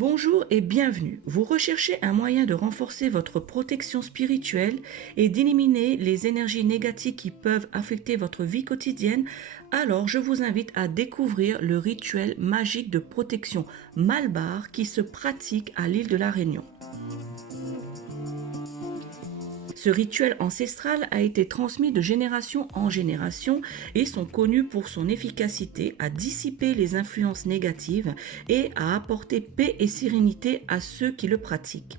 Bonjour et bienvenue. Vous recherchez un moyen de renforcer votre protection spirituelle et d'éliminer les énergies négatives qui peuvent affecter votre vie quotidienne? Alors je vous invite à découvrir le rituel magique de protection Malbar qui se pratique à l'île de la Réunion. Ce rituel ancestral a été transmis de génération en génération et sont connus pour son efficacité à dissiper les influences négatives et à apporter paix et sérénité à ceux qui le pratiquent.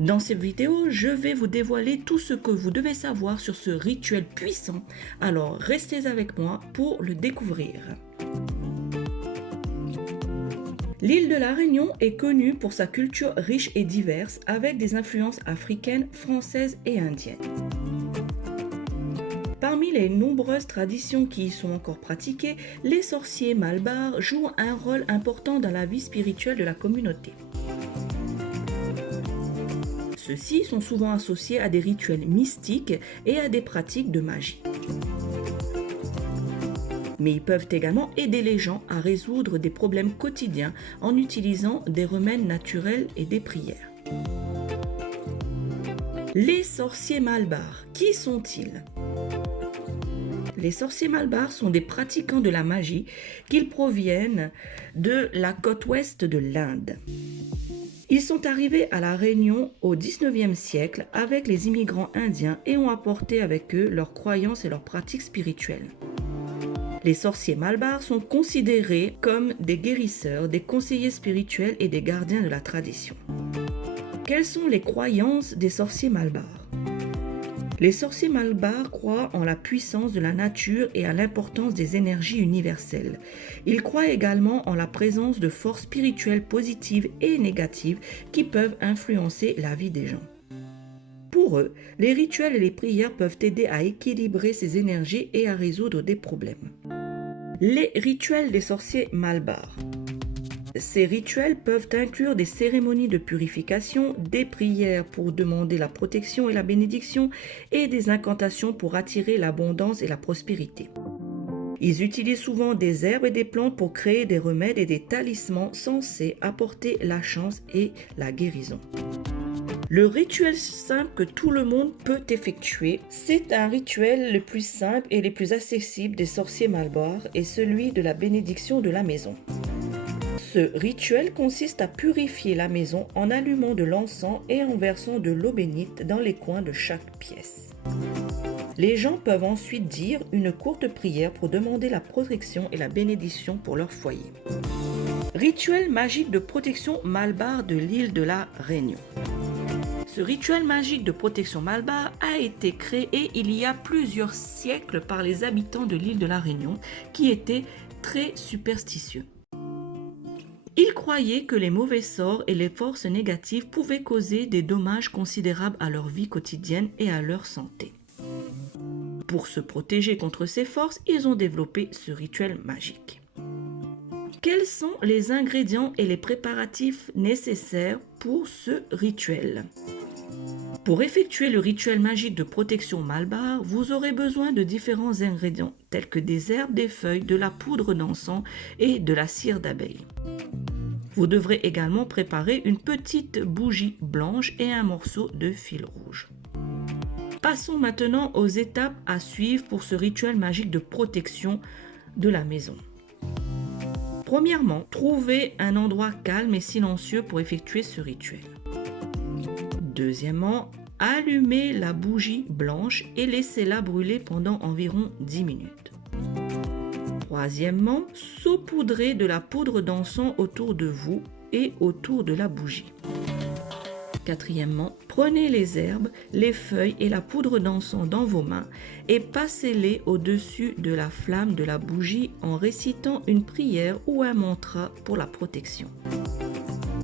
Dans cette vidéo, je vais vous dévoiler tout ce que vous devez savoir sur ce rituel puissant. Alors restez avec moi pour le découvrir. L'île de la Réunion est connue pour sa culture riche et diverse avec des influences africaines, françaises et indiennes. Parmi les nombreuses traditions qui y sont encore pratiquées, les sorciers Malbar jouent un rôle important dans la vie spirituelle de la communauté. Ceux-ci sont souvent associés à des rituels mystiques et à des pratiques de magie. Mais ils peuvent également aider les gens à résoudre des problèmes quotidiens en utilisant des remèdes naturels et des prières. Les sorciers Malbar, qui sont-ils? Les sorciers Malbar sont des pratiquants de la magie qu'ils proviennent de la côte ouest de l'Inde. Ils sont arrivés à la Réunion au XIXe siècle avec les immigrants indiens et ont apporté avec eux leurs croyances et leurs pratiques spirituelles. Les sorciers Malbar sont considérés comme des guérisseurs, des conseillers spirituels et des gardiens de la tradition. Quelles sont les croyances des sorciers Malbar? Les sorciers Malbar croient en la puissance de la nature et à l'importance des énergies universelles. Ils croient également en la présence de forces spirituelles positives et négatives qui peuvent influencer la vie des gens. Pour eux, les rituels et les prières peuvent aider à équilibrer ces énergies et à résoudre des problèmes. Les rituels des sorciers Malbar. Ces rituels peuvent inclure des cérémonies de purification, des prières pour demander la protection et la bénédiction et des incantations pour attirer l'abondance et la prospérité. Ils utilisent souvent des herbes et des plantes pour créer des remèdes et des talismans censés apporter la chance et la guérison. Le rituel simple que tout le monde peut effectuer, c'est un rituel le plus simple et le plus accessible des sorciers Malbar et celui de la bénédiction de la maison. Ce rituel consiste à purifier la maison en allumant de l'encens et en versant de l'eau bénite dans les coins de chaque pièce. Les gens peuvent ensuite dire une courte prière pour demander la protection et la bénédiction pour leur foyer. Rituel magique de protection Malbar de l'île de la Réunion. Ce rituel magique de protection Malbar a été créé il y a plusieurs siècles par les habitants de l'île de la Réunion qui étaient très superstitieux. Ils croyaient que les mauvais sorts et les forces négatives pouvaient causer des dommages considérables à leur vie quotidienne et à leur santé. Pour se protéger contre ces forces, ils ont développé ce rituel magique. Quels sont les ingrédients et les préparatifs nécessaires pour ce rituel? Pour effectuer le rituel magique de protection Malbar, vous aurez besoin de différents ingrédients tels que des herbes, des feuilles, de la poudre d'encens et de la cire d'abeille. Vous devrez également préparer une petite bougie blanche et un morceau de fil rouge. Passons maintenant aux étapes à suivre pour ce rituel magique de protection de la maison. Premièrement, trouvez un endroit calme et silencieux pour effectuer ce rituel. Deuxièmement, allumez la bougie blanche et laissez-la brûler pendant environ 10 minutes. Troisièmement, saupoudrez de la poudre d'encens autour de vous et autour de la bougie. Quatrièmement, prenez les herbes, les feuilles et la poudre d'encens dans vos mains et passez-les au-dessus de la flamme de la bougie en récitant une prière ou un mantra pour la protection.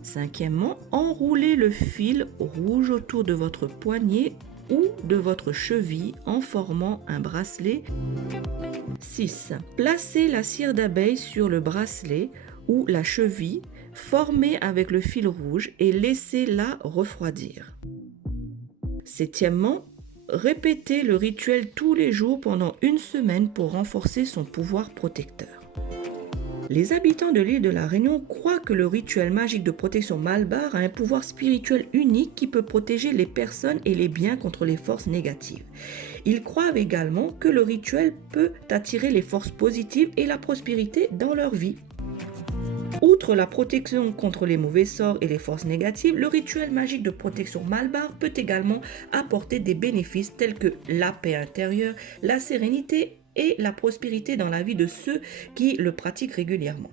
Cinquièmement, enroulez le fil rouge autour de votre poignet ou de votre cheville en formant un bracelet. 6. Placez la cire d'abeille sur le bracelet ou la cheville formée avec le fil rouge et laissez-la refroidir. Septièmement, répétez le rituel tous les jours pendant une semaine pour renforcer son pouvoir protecteur. Les habitants de l'île de la Réunion croient que le rituel magique de protection Malbar a un pouvoir spirituel unique qui peut protéger les personnes et les biens contre les forces négatives. Ils croient également que le rituel peut attirer les forces positives et la prospérité dans leur vie. Outre la protection contre les mauvais sorts et les forces négatives, le rituel magique de protection Malbar peut également apporter des bénéfices tels que la paix intérieure, la sérénité et la prospérité dans la vie de ceux qui le pratiquent régulièrement.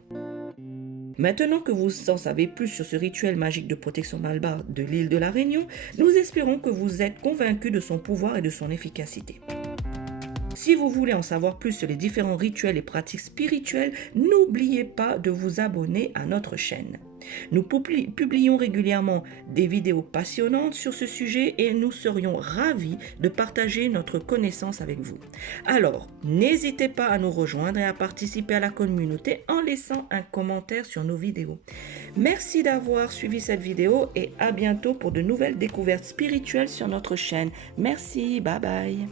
Maintenant que vous en savez plus sur ce rituel magique de protection Malbar de l'île de la Réunion, nous espérons que vous êtes convaincus de son pouvoir et de son efficacité. Si vous voulez en savoir plus sur les différents rituels et pratiques spirituelles, n'oubliez pas de vous abonner à notre chaîne. Nous publions régulièrement des vidéos passionnantes sur ce sujet et nous serions ravis de partager notre connaissance avec vous. Alors, n'hésitez pas à nous rejoindre et à participer à la communauté en laissant un commentaire sur nos vidéos. Merci d'avoir suivi cette vidéo et à bientôt pour de nouvelles découvertes spirituelles sur notre chaîne. Merci, bye bye.